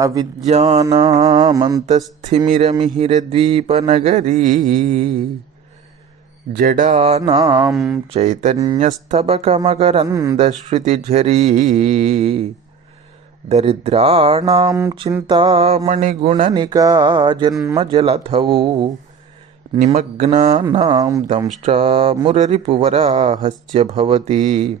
अविद्यानामन्तस्थिमिरमिहिरद्वीपनगरी जडानां चैतन्यस्तबकमकरन्दश्रुतिझरी दरिद्राणां चिन्तामणिगुणनिका जन्मजलथौ निमग्नानां दंष्टा मुररिपुवराहस्य भवति।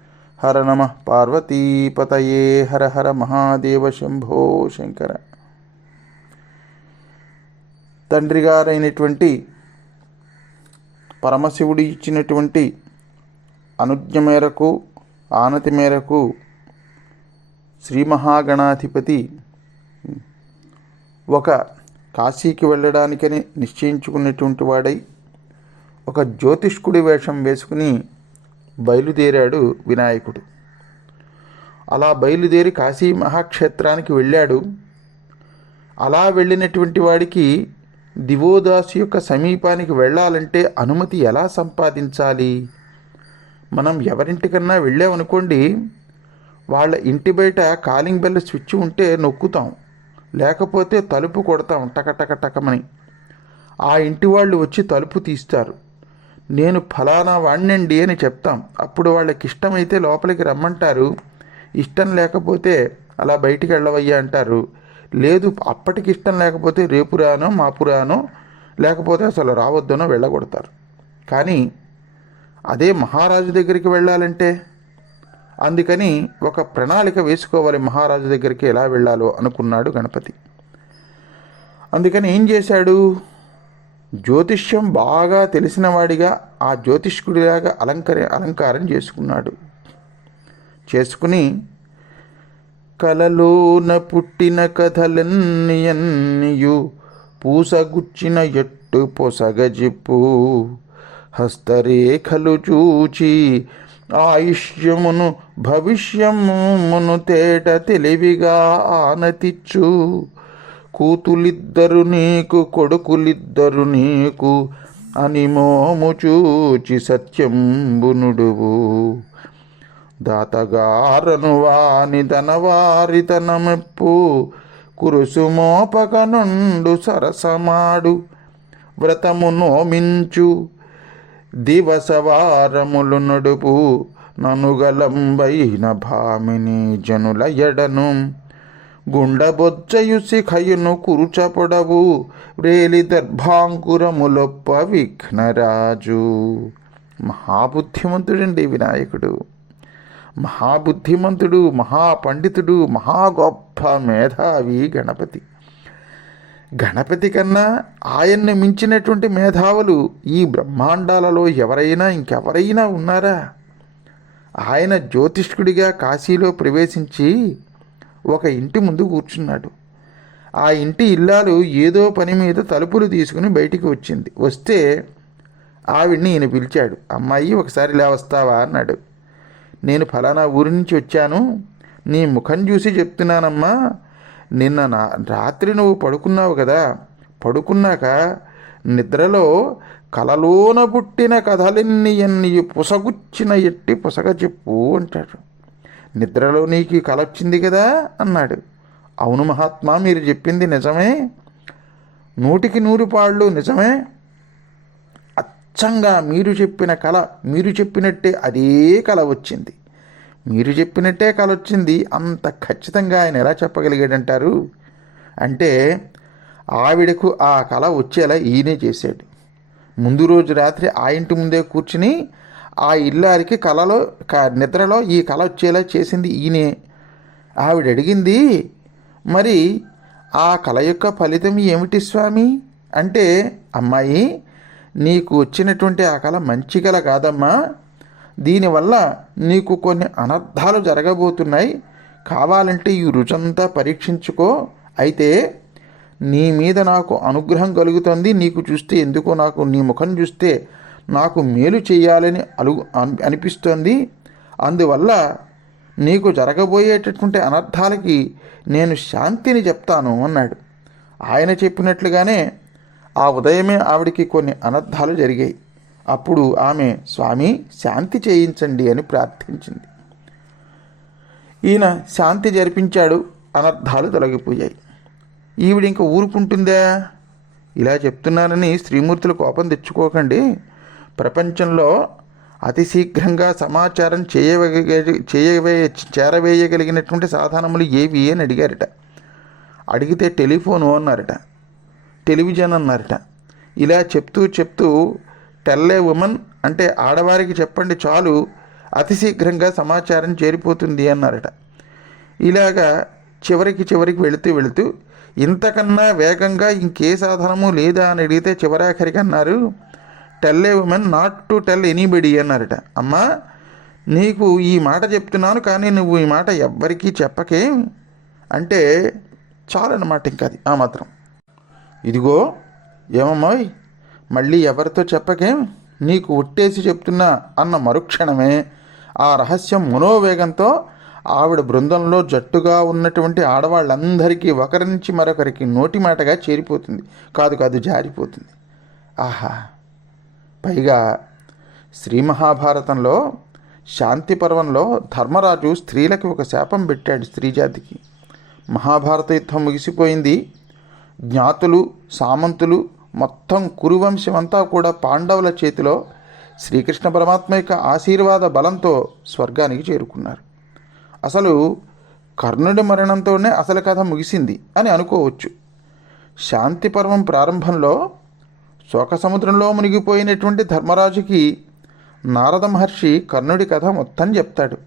హర నమ పార్వతీపతయే హర హర మహాదేవ శంభో శంకర. తండ్రి గారైనటువంటి పరమశివుడు ఇచ్చినటువంటి అనుజ్ఞ మేరకు ఆనతి మేరకు శ్రీ మహాగణాధిపతి ఒక కాశీకి వెళ్ళడానికని నిశ్చయించుకున్నటువంటి వాడై ఒక జ్యోతిష్కుడి వేషం వేసుకుని బయలుదేరాడు వినాయకుడు. అలా బయలుదేరి కాశీ మహాక్షేత్రానికి వెళ్ళాడు. అలా వెళ్ళినటువంటి వాడికి దివోదాసు యొక్క సమీపానికి వెళ్ళాలంటే అనుమతి ఎలా సంపాదించాలి? మనం ఎవరింటికన్నా వెళ్ళామనుకోండి వాళ్ళ ఇంటి బయట కాలింగ్ బెల్ స్విచ్ ఉంటే నొక్కుతాం. లేకపోతే తలుపు కొడతాం టకటకటకమని. ఆ ఇంటి వాళ్ళు వచ్చి తలుపు తీస్తారు. నేను ఫలానా వాణ్ణండి అని చెప్తాం. అప్పుడు వాళ్ళకి ఇష్టమైతే లోపలికి రమ్మంటారు. ఇష్టం లేకపోతే అలా బయటికి వెళ్ళవయ్యా అంటారు. లేదు అప్పటికి ఇష్టం లేకపోతే రేపు రానో మాపు రానో లేకపోతే అసలు రావద్దనో వెళ్ళగొడతారు. కానీ అదే మహారాజు దగ్గరికి వెళ్ళాలంటే? అందుకని ఒక ప్రణాళిక వేసుకోవాలి మహారాజు దగ్గరికి ఎలా వెళ్ళాలో అనుకున్నాడు గణపతి. అందుకని ఏం చేశాడు? జ్యోతిష్యం బాగా తెలిసినవాడిగా ఆ జ్యోతిష్కుడిలాగా అలంకర అలంకారం చేసుకున్నాడు. చేసుకుని కలలోన పుట్టిన కథలన్నీయన్నీయు పూసగుచ్చిన ఎట్టు పొసగజిప్పు. హస్తరేఖలు చూచి ఆయుష్యమును భవిష్యమును తేట తెలివిగా ఆనతిచ్చు. కూతులిద్దరు నీకు కొడుకులిద్దరు నీకు అని మోము చూచి సత్యంబునుడువు. దాతగారను వాని ధనవారితనమెప్పు కురుసుమోపక నుండు సరసమాడు వ్రతము నోమించు దివసవారములు నడుపు ననుగలంబైన భామిని జనుల ఎడను. గుండబొచ్చయు శిఖయును కురుచపడవు. వ్రేలి దర్భాంకురములొప్ప విఘ్నరాజు. మహాబుద్ధిమంతుడండి వినాయకుడు. మహాబుద్ధిమంతుడు మహాపండితుడు మహా గొప్ప మేధావి గణపతి. గణపతి కన్నా ఆయన్ను మించినటువంటి మేధావులు ఈ బ్రహ్మాండాలలో ఎవరైనా ఇంకెవరైనా ఉన్నారా? ఆయన జ్యోతిష్కుడిగా కాశీలో ప్రవేశించి ఒక ఇంటి ముందు కూర్చున్నాడు. ఆ ఇంటి ఇల్లాలు ఏదో పని మీద తలుపులు తీసుకుని బయటికి వచ్చింది. వస్తే ఆవిడ్ని ఈయన పిలిచాడు. అమ్మాయి ఒకసారి ఇలా వస్తావా? అన్నాడు. నేను ఫలానా ఊరి నుంచి వచ్చాను. నీ ముఖం చూసి చెప్తున్నానమ్మా. నిన్న నా రాత్రి నువ్వు పడుకున్నావు కదా. పడుకున్నాక నిద్రలో కలలోన పుట్టిన కథలెన్ని ఎన్ని పుసగుచ్చిన ఎట్టి పుసగ చెప్పు అంటాడు. నిద్రలో నీకు కల వచ్చింది కదా అన్నాడు. అవును మహాత్మా మీరు చెప్పింది నిజమే. నూటికి నూరు పాళ్ళు నిజమే. అచ్చంగా మీరు చెప్పిన కళ మీరు చెప్పినట్టే అదే కళ వచ్చింది. మీరు చెప్పినట్టే కళ వచ్చింది అంత ఖచ్చితంగా ఆయన ఎలా చెప్పగలిగాడంటారు? అంటే ఆవిడకు ఆ కళ వచ్చేలా ఈయనే చేశాడు. ముందు రోజు రాత్రి ఆ ఇంటి ముందే కూర్చుని ఆ ఇల్లారికి కలలో క- నిద్రలో ఈ కళ వచ్చేలా చేసింది ఈయనే. ఆవిడ అడిగింది మరి ఆ కళ యొక్క ఫలితం ఏమిటి స్వామి? అంటే అమ్మాయి నీకు వచ్చినటువంటి ఆ కళ మంచి కళ కాదమ్మా. దీనివల్ల నీకు కొన్ని అనర్థాలు జరగబోతున్నాయి. కావాలంటే ఈ రుచంతా పరీక్షించుకో. అయితే నీ మీద నాకు అనుగ్రహం కలుగుతుంది. నీకు చూస్తే ఎందుకో నాకు నీ ముఖం చూస్తే నాకు మేలు చేయాలని అలు అనిపిస్తోంది. అందువల్ల నీకు జరగబోయేటటువంటి అనర్థాలకి నేను శాంతిని చెప్తాను అన్నాడు. ఆయన చెప్పినట్లుగానే ఆ ఉదయమే ఆవిడికి కొన్ని అనర్థాలు జరిగాయి. అప్పుడు ఆమె స్వామి శాంతి చేయించండి అని ప్రార్థించింది. ఈయన శాంతి జరిపించాడు అనర్థాలు తొలగిపోయాయి. ఈవిడ ఇంకా ఊరుకుంటుందా? ఇలా చెప్తున్నానని శ్రీమూర్తుల కోపం తెచ్చుకోకండి. ప్రపంచంలో అతి శీఘ్రంగా సమాచారం చేయవగ చేయవే చేరవేయగలిగినటువంటి సాధనములు ఏవి అని అడిగారట. అడిగితే టెలిఫోను అన్నారట. టెలివిజన్ అన్నారట. ఇలా చెప్తూ చెప్తూ టెల్లే ఉమెన్ అంటే ఆడవారికి చెప్పండి చాలు అతి శీఘ్రంగా సమాచారం చేరిపోతుంది అన్నారట. ఇలాగా చివరికి చివరికి వెళుతూ వెళుతూ ఇంతకన్నా వేగంగా ఇంకే సాధనము లేదా అని అడిగితే చివరాఖరికి అన్నారు tell a woman not to tell anybody అన్నారట అమ్మా నీకు ఈ మాట చెప్తున్నాను కానీ నువ్వు ఈ మాట ఎవ్వరికీ చెప్పకే. అంటే చాలన్నమాట ఇంకా అది ఆ మాత్రం. ఇదిగో ఏమమ్మా మళ్ళీ ఎవరితో చెప్పకేం? నీకు ఒట్టేసి చెప్తున్నా అన్న మరుక్షణమే. ఆ రహస్యం మనోవేగంతో ఆవిడ బృందంలో జట్టుగా ఉన్నటువంటి ఆడవాళ్ళందరికీ ఒకరి నుంచి మరొకరికి నోటి మాటగా చేరిపోతుంది. కాదు కాదు జారిపోతుంది. ఆహా. పైగా శ్రీ మహాభారతంలో శాంతి పర్వంలో ధర్మరాజు స్త్రీలకి ఒక శాపం పెట్టాడు స్త్రీజాతికి. మహాభారత యుద్ధం ముగిసిపోయింది. జ్ఞాతులు సామంతులు మొత్తం కురువంశం అంతా కూడా పాండవుల చేతిలో శ్రీకృష్ణ పరమాత్మ యొక్క ఆశీర్వాద బలంతో స్వర్గానికి చేరుకున్నారు. అసలు కర్ణుడి మరణంతోనే అసలు కథ ముగిసింది అని అనుకోవచ్చు. శాంతి పర్వం ప్రారంభంలో శోక సముద్రంలో మునిగిపోయినటువంటి ధర్మరాజుకి నారద మహర్షి కర్ణుడి కథ మొత్తం చెప్తాడు.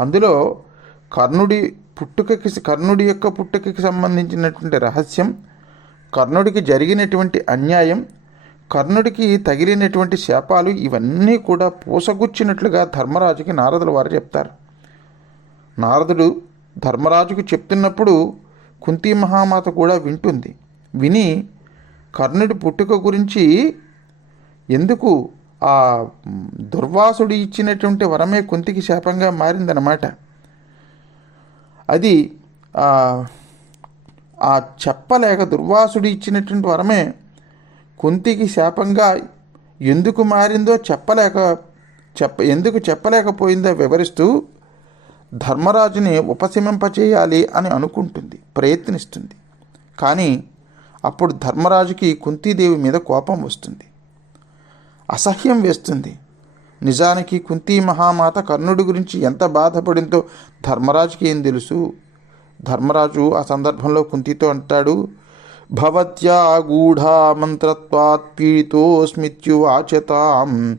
అందులో కర్ణుడి పుట్టుకకి కర్ణుడి యొక్క పుట్టుకకి సంబంధించినటువంటి రహస్యం కర్ణుడికి జరిగినటువంటి అన్యాయం కర్ణుడికి తగిలినటువంటి శాపాలు ఇవన్నీ కూడా పూసగుచ్చినట్లుగా ధర్మరాజుకి నారదుల వారు చెప్తారు. నారదుడు ధర్మరాజుకు చెప్తున్నప్పుడు కుంతీ మహామాత కూడా వింటుంది. విని కర్ణుడి పుట్టుక గురించి ఎందుకు ఆ దుర్వాసుడు ఇచ్చినటువంటి వరమే కుంతికి శాపంగా మారిందన్నమాట. అది ఆ చెప్పలేక దుర్వాసుడు ఇచ్చినటువంటి వరమే కుంతికి శాపంగా ఎందుకు మారిందో చెప్పలేక చెప్ప ఎందుకు చెప్పలేకపోయిందో వివరిస్తూ ధర్మరాజుని ఉపశమింపచేయాలి అని అనుకుంటుంది ప్రయత్నిస్తుంది. కానీ అప్పుడు ధర్మరాజుకి కుంతీదేవి మీద కోపం వస్తుంది. అసహ్యం వేస్తుంది. నిజానికి కుంతీ మహామాత కర్ణుడి గురించి ఎంత బాధపడిందో ధర్మరాజుకి ఏం తెలుసు? ధర్మరాజు ఆ సందర్భంలో కుంతితో అంటాడు భవత్యా గూఢా మంత్రత్వాత్ పీడితోస్మిత్యువాచతాం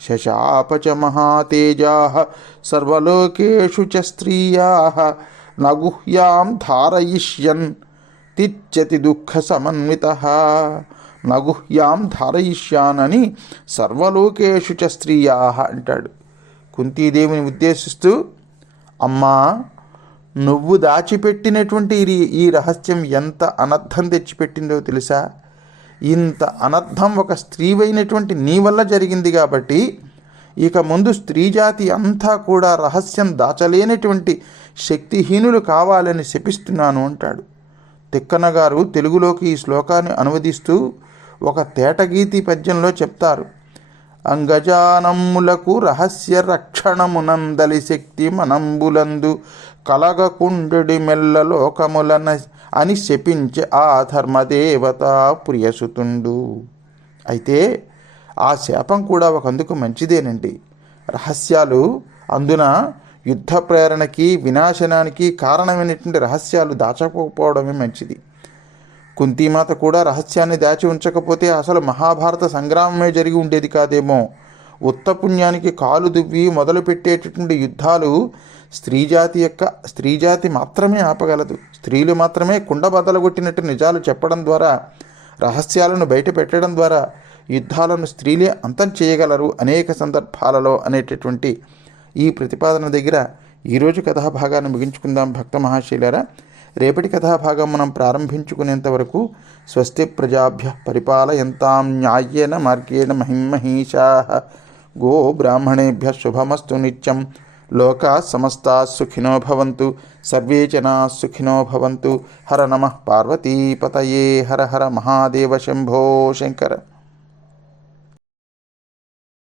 శశాపచ మహాతేజా సర్వలోకేషు చ స్త్రీయా నగుహ్యాం ధారయిష్యన్ తిచ్చతి దుఃఖ సమన్విత నగుహ్యాం ధారయిష్యానని సర్వలోకేషు చ స్త్రీయా అంటాడు. కుంతీదేవిని ఉద్దేశిస్తూ అమ్మా నువ్వు దాచిపెట్టినటువంటి ఈ- ఈ రహస్యం ఎంత అనర్థం తెచ్చిపెట్టిందో తెలుసా? ఇంత అనర్థం ఒక స్త్రీవైనటువంటి నీ వల్ల జరిగింది కాబట్టి ఇక ముందు స్త్రీ జాతి అంతా కూడా రహస్యం దాచలేనటువంటి శక్తిహీనులు కావాలని శపిస్తున్నాను అంటాడు. తిక్కన గారు తెలుగులోకి ఈ శ్లోకాన్ని అనువదిస్తూ ఒక తేటగీతి పద్యంలో చెప్తారు. అంగజానమ్ములకు రహస్య రక్షణమునందలి శక్తి మనంబులందు కలగకుండుడి మెల్ల లోకములన అని శపించే ఆ ధర్మదేవత ప్రియసుతుండు. అయితే ఆ శాపం కూడా ఒకందుకు మంచిదేనండి. రహస్యాలు అందున యుద్ధ ప్రేరణకి వినాశనానికి కారణమైనటువంటి రహస్యాలు దాచకపోవడమే మంచిది. కుంతీమాత కూడా రహస్యాన్ని దాచి ఉంచకపోతే అసలు మహాభారత సంగ్రామమే జరిగి ఉండేది కాదేమో. ఉత్తపుణ్యానికి కాలు దువ్వి మొదలుపెట్టేటటువంటి యుద్ధాలు స్త్రీజాతి యొక్క స్త్రీజాతి మాత్రమే ఆపగలదు. స్త్రీలు మాత్రమే కుండ బదలగొట్టినట్టు నిజాలు చెప్పడం ద్వారా రహస్యాలను బయట పెట్టడం ద్వారా యుద్ధాలను స్త్రీలే అంతం చేయగలరు అనేక సందర్భాలలో అనేటటువంటి ఈ ప్రతిపాదన దగ్గర ఈరోజు కథాభాగాన్ని ముగించుకుందాం భక్త మహాశీలరా. రేపటి కథాభాగం మనం ప్రారంభించుకునేంత వరకు స్వస్తి ప్రజాభ్య పరిపాలయంతాం న్యాయేన మార్గేణ మహిమహీషా గో బ్రాహ్మణేభ్య శుభమస్తు నిత్యం. లోకా సమస్తా సుఖినో భవంతు. సర్వే జనా సుఖినో భవంతు. హర నమ పార్వతీపతయే. హర హర మహాదేవ శంభో శంకర.